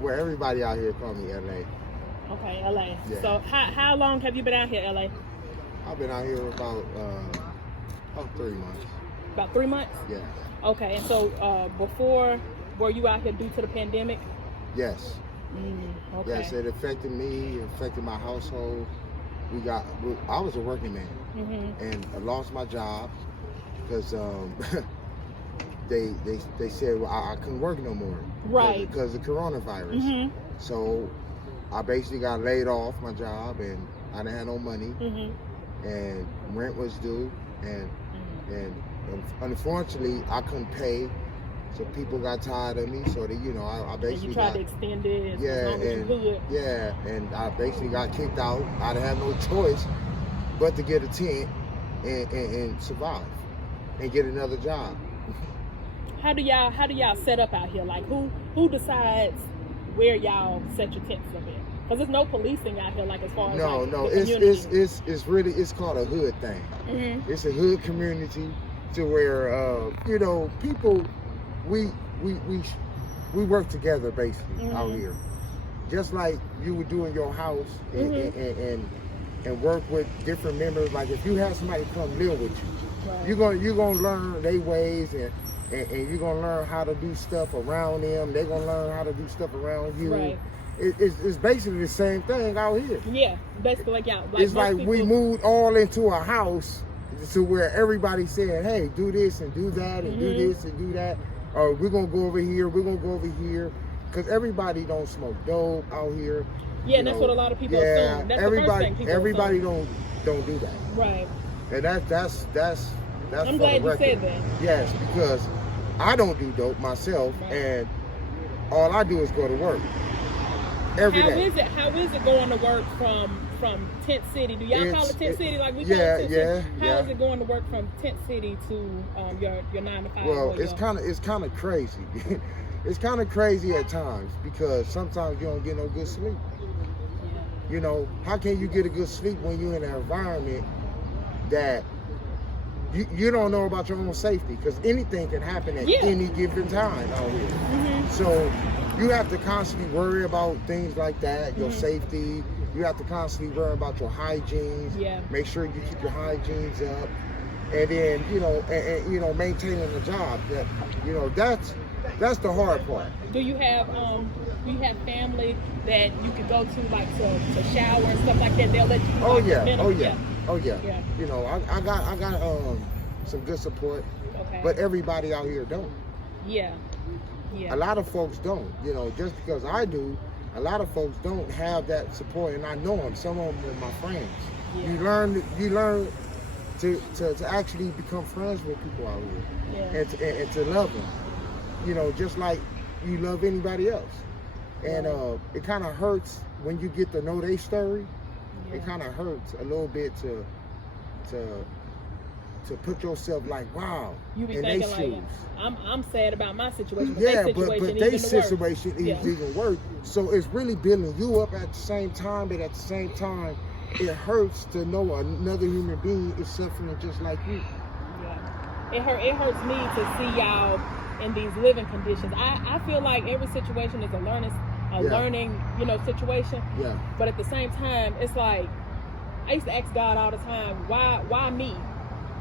Well, everybody out here call me LA. Okay, LA. Yeah. So how long have you been out here, LA? I've been out here about 3 months. About 3 months? Yeah. Okay, and so before, were you out here due to the pandemic? Yes. Okay. Yes, it affected me, it affected my household. I was a working man, and I lost my job because they said I couldn't work no more. Right. Because of coronavirus. So I basically got laid off my job, and I didn't have no money, and rent was due, and unfortunately I couldn't pay. So people got tired of me, so they, I basically and you tried to extend it as long as you could. Yeah, and I basically got kicked out. I didn't have no choice but to get a tent and survive and get another job. How do y'all set up out here? Like who decides where y'all set your tents up in? Because there's no policing out here, like as far as No, it's really called a hood thing. It's a hood community to where people. We work together basically out here, just like you would do in your house and work with different members. Like if you have somebody come live with you, right, you're gonna learn their ways and you're gonna learn how to do stuff around them. They're gonna learn how to do stuff around you. Right. It's basically the same thing out here. Yeah, basically like y'all. It's like we moved all into a house to where everybody said, "Hey, do this and do that and do this and do that." Or we're gonna go over here. We're gonna go over here, because everybody don't smoke dope out here. Yeah, that's what a lot of people assume. That's the first thing people everybody assume. don't do that. Right. And that's. I'm glad you said that. Yes, because I don't do dope myself, and all I do is go to work every day. How is it going to work from Tent City? Do y'all call it Tent City like we call it Tent City? How is it going to work from Tent City to your 9 to 5? Well, it's kind of crazy. It's kind of crazy at times because sometimes you don't get no good sleep. Yeah. How can you get a good sleep when you're in an environment that you don't know about your own safety? Because anything can happen at any given time out here. So you have to constantly worry about things like that, your safety. You have to constantly worry about your hygiene. Yeah. Make sure you keep your hygienes up, and then and maintaining the job. That's the hard part. Do you have family that you could go to like to shower and stuff like that? They'll let you. Oh yeah. I got some good support. Okay. But everybody out here don't. Yeah. A lot of folks don't. Just because I do. A lot of folks don't have that support, and I know them. Some of them are my friends. Yeah. You learn to actually become friends with people out here, and to love them. Just like you love anybody else. And it kind of hurts when you get to know their story. Yeah. It kind of hurts a little bit to put yourself like, wow, you be in thinking their shoes. Like, I'm sad about my situation, but but their situation is even worse. So it's really building you up at the same time, but at the same time, it hurts to know another human being is suffering just like you. Yeah, it hurts me to see y'all in these living conditions. I feel like every situation is a learning situation. Yeah. But at the same time, it's like I used to ask God all the time, why me?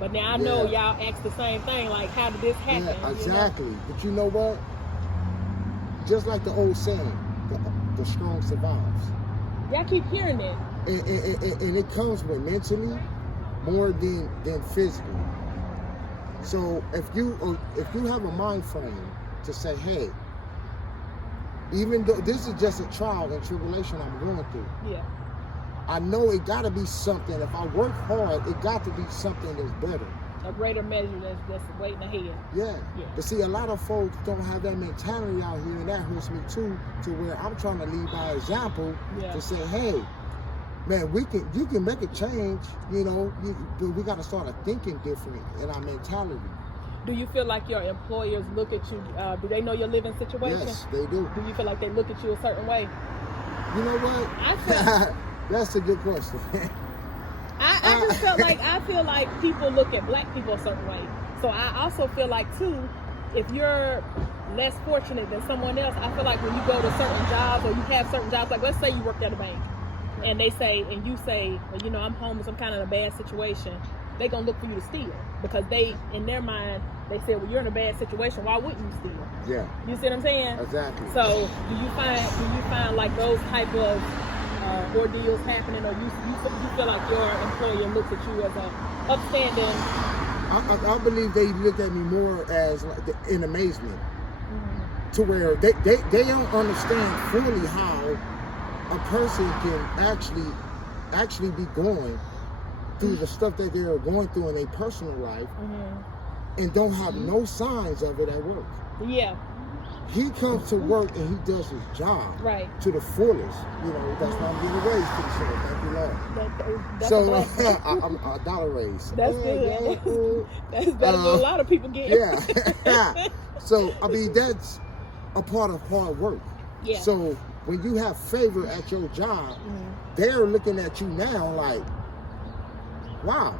But now I know y'all ask the same thing, like, how did this happen? Yeah, exactly. But you know what? Just like the old saying, the strong survives. Y'all keep hearing it. And it comes with mentally more than physically. So if you have a mind frame to say, hey, even though this is just a trial and tribulation I'm going through. Yeah. I know it got to be something. If I work hard, it got to be something that's better. A greater measure that's waiting ahead. Yeah. But see, a lot of folks don't have that mentality out here, and that hurts me too, to where I'm trying to lead by example to say, hey, man, you can make a change, but we got to start thinking different in our mentality. Do you feel like your employers look at you, do they know your living situation? Yes, they do. Do you feel like they look at you a certain way? You know what? That's a good question. I feel like people look at black people a certain way. So I also feel like too, if you're less fortunate than someone else. I feel like when you go to certain jobs or you have certain jobs, like let's say you work at a bank and they say, and you say, well, you know, I'm homeless, I'm kind of in a bad situation. They're going to look for you to steal because they, in their mind, they say, well, you're in a bad situation. Why wouldn't you steal? Yeah. You see what I'm saying? Exactly. So do you find like those type of ordeals happening, or you feel like your employer looks at you as a upstanding? I believe they look at me more as like in amazement, to where they don't understand fully how a person can actually be going through the stuff that they're going through in their personal life and don't have no signs of it at work. Yeah. He comes to work and he does his job to the fullest. You know, that's why I'm getting raised pretty soon. Thank you, Lord. That's so I'm a dollar raise. That's good. That's better than a lot of people get. Yeah. So I mean, that's a part of hard work. Yeah. So when you have favor at your job, they're looking at you now like, wow,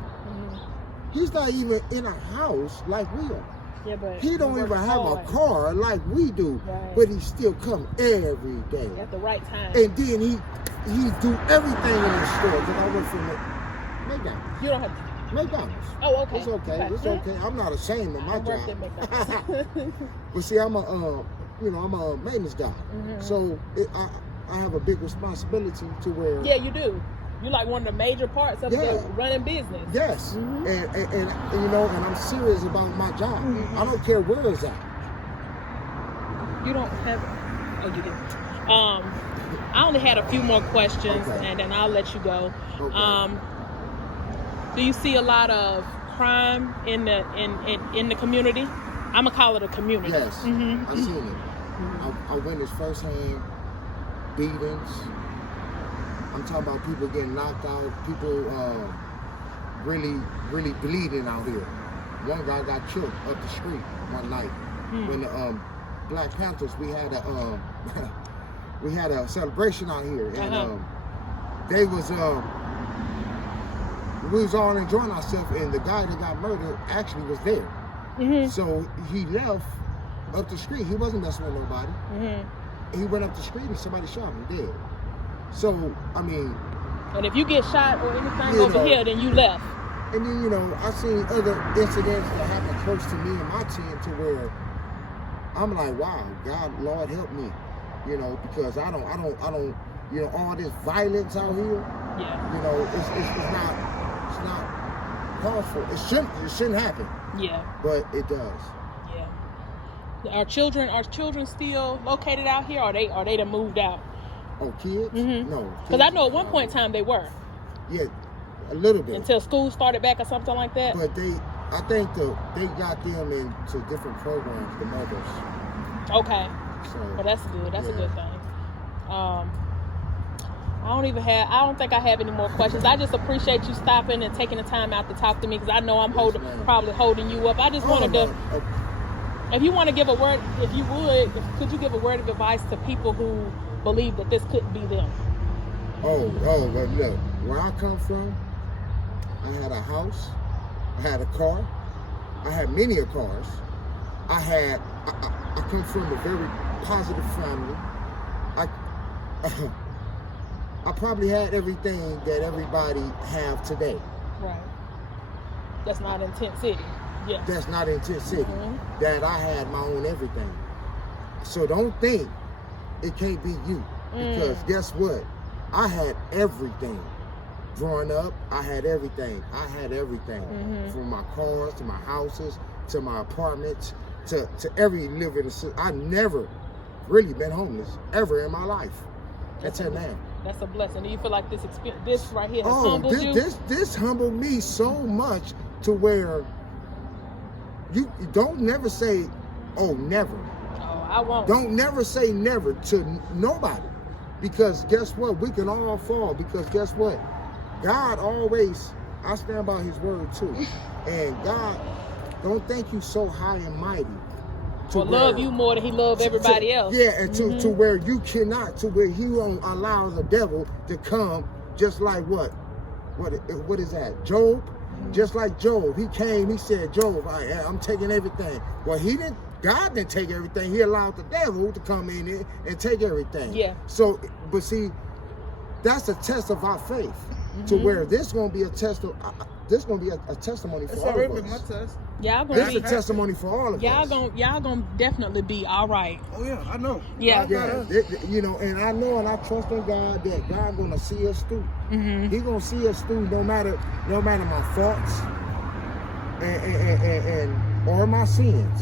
he's not even in a house like we are. Yeah, but he don't even have a car like we do, but he still come every day at the right time. And then he do everything in the store. Because I work for McDonald's. You don't have to. McDonald's. Oh, okay. It's okay. It's okay. I'm not ashamed of my job. At McDonald's. But see, I'm a maintenance guy, so I have a big responsibility to where. Yeah, you do. You're like one of the major parts of the running business. Yes, and you know, and I'm serious about my job. I don't care where it's at. You don't have. Oh, you do. I only had a few more questions, and then I'll let you go. Okay. Do you see a lot of crime in the community? I'm gonna call it a community. Yes, I've seen it. I witnessed firsthand beatings. I'm talking about people getting knocked out, people really bleeding out here. One guy got killed up the street one night. When the Black Panthers, we had a celebration out here, and they was we was all enjoying ourselves, and the guy that got murdered actually was there. So he left up the street. He wasn't messing with nobody. He went up the street and somebody shot him dead. So, I mean... And if you get shot or anything over here, then you left. And then, you know, I've seen other incidents that happen close to me and my team to where I'm like, wow, God, Lord, help me. You know, because I don't, you know, all this violence out here, you know, it's not harmful. It shouldn't happen. Yeah. But it does. Yeah. Are children still located out here, or are they moved out? Oh, kids? No. Because I know at one point in time they were. Yeah, a little bit. Until school started back or something like that. But I think they got them into different programs, the mothers. Okay. So, well, that's good. That's a good thing. I don't think I have any more questions. I just appreciate you stopping and taking the time out to talk to me, because I know I'm probably holding you up. I just wanted to, if you want to give a word, if you would, could you give a word of advice to people who believe that this couldn't be them? Well, look, where I come from, I had a house, I had a car, I had many cars. I come from a very positive family. I probably had everything that everybody have today. Right. That's not in Tent City. Yeah. That's not in Tent City. That I had my own everything. So don't think it can't be you. Because guess what? I had everything. Growing up, I had everything. From my cars to my houses to my apartments to every living. I never really been homeless ever in my life. Until now. That's a blessing. Do you feel like this right here has humbled you? This humbled me so much to where you don't never say, oh, never. Oh, I won't. Don't never say never to nobody. Because guess what? We can all fall. Because guess what? God always, I stand by his word too. And God don't think you so high and mighty. Or love you more than he loved everybody else. Yeah, and to where you cannot, to where he won't allow the devil to come, just like what is that? Job? Just like Job. He came, he said, Job, I'm taking everything. Well, he didn't God didn't take everything. He allowed the devil to come in and take everything. Yeah. So, but see, that's a test of our faith. To where this gonna be a test of, this gonna be a testimony for all of us. My test. Y'all gonna This is a testimony for all of us. y'all gonna definitely be all right. Oh yeah, I know. Yeah. Yeah, you know, and I know and I trust in God that God gonna see us through. He gonna see us through no matter my faults and or my sins.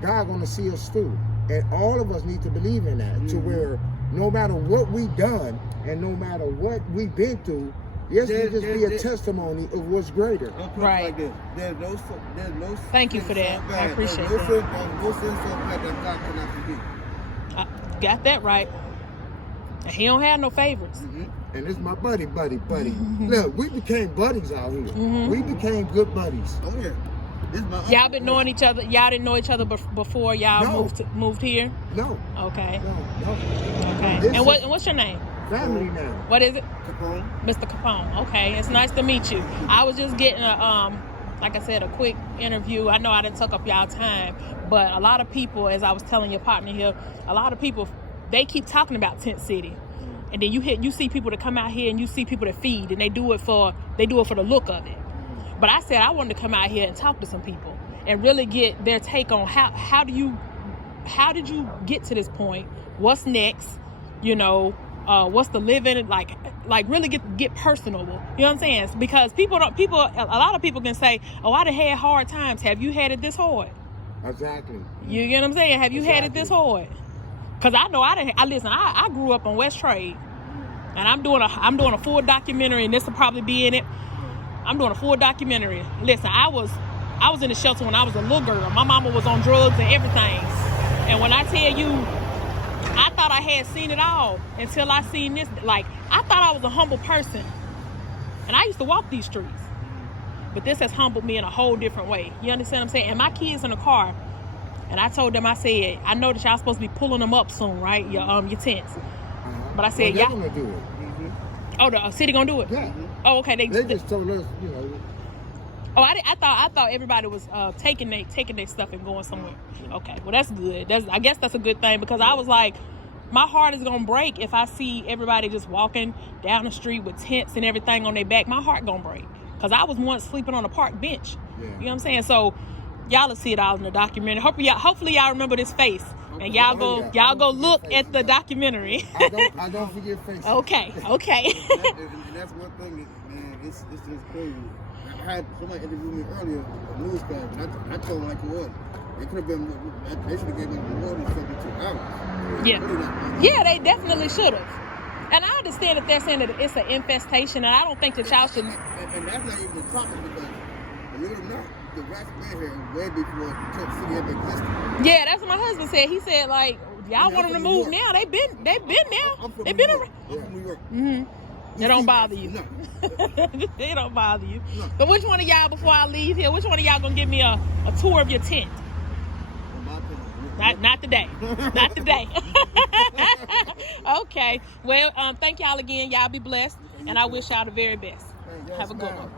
God gonna see us through, and all of us need to believe in that. To where no matter what we done and no matter what we've been through, yes, it just be a testimony of what's greater. Right. Like this. There's no. Thank you for that. I appreciate that. that. No sin so bad that God cannot forgive. Got that right. He don't have no favorites. And it's my buddy. Look, we became buddies out here. We became good buddies. Oh yeah. This my Y'all been knowing each other. Y'all didn't know each other before y'all No. moved here. No. Okay. No. Okay. This And is what's your name? family now. What is it? Capone. Mr. Capone. Okay, it's nice to meet you. I was just getting like I said, a quick interview. I know I didn't take up y'all time, but a lot of people, as I was telling your partner here, a lot of people, they keep talking about Tent City, and then you see people that come out here and you see people that feed, and they do it for the look of it. But I said I wanted to come out here and talk to some people and really get their take on how did you get to this point? What's next? You know. What's the living like really get personal, you know what I'm saying? Because a lot of people can say, oh, I done had hard times. Have you had it this hard? Exactly. You get what I'm saying? Have you had it this hard? Because I know I grew up on West Trade, and I'm doing a full documentary, and this will probably be in it. I'm doing a full documentary. Listen, I was in the shelter when I was a little girl. My mama was on drugs and everything, and when I tell you, I thought I had seen it all until I seen this. Like, I thought I was a humble person, and I used to walk these streets, but this has humbled me in a whole different way. You understand what I'm saying? And my kids in the car, and I told them, I said, I know that y'all supposed to be pulling them up soon, right? Your tents. But I said, well, they're gonna do it. Oh, the city gonna do it? Yeah. Oh, okay. They just told us, you know. Oh, I thought everybody was taking their stuff and going somewhere. Okay, well that's good. I guess that's a good thing, because I was like, my heart is gonna break if I see everybody just walking down the street with tents and everything on their back. My heart gonna break, because I was once sleeping on a park bench. Yeah. You know what I'm saying? So y'all will see it all in the documentary. Hopefully y'all remember this face, and y'all go look at the documentary. I don't forget faces. Okay. And that's one thing, man. It's just crazy. I had somebody interview me earlier, a newscaster, and I told them like it was. They could have been, they should have given them more than 72 hours. Yeah, they definitely should have. And I understand that they're saying that it's an infestation, and I don't think that y'all should. And that's not even the topic, because, believe it or not, the rats been here way before Tent City ever existed. Yeah, that's what my husband said. He said, like, y'all want them to move now. They've been there. I'm from They've New been York. around. I'm from New York. It don't bother you. No. It don't bother you. But which one of y'all, before I leave here, which one of y'all gonna give me a tour of your tent? Not today. Not today. Okay. Well, thank y'all again. Y'all be blessed, and I wish y'all the very best. Have a good one.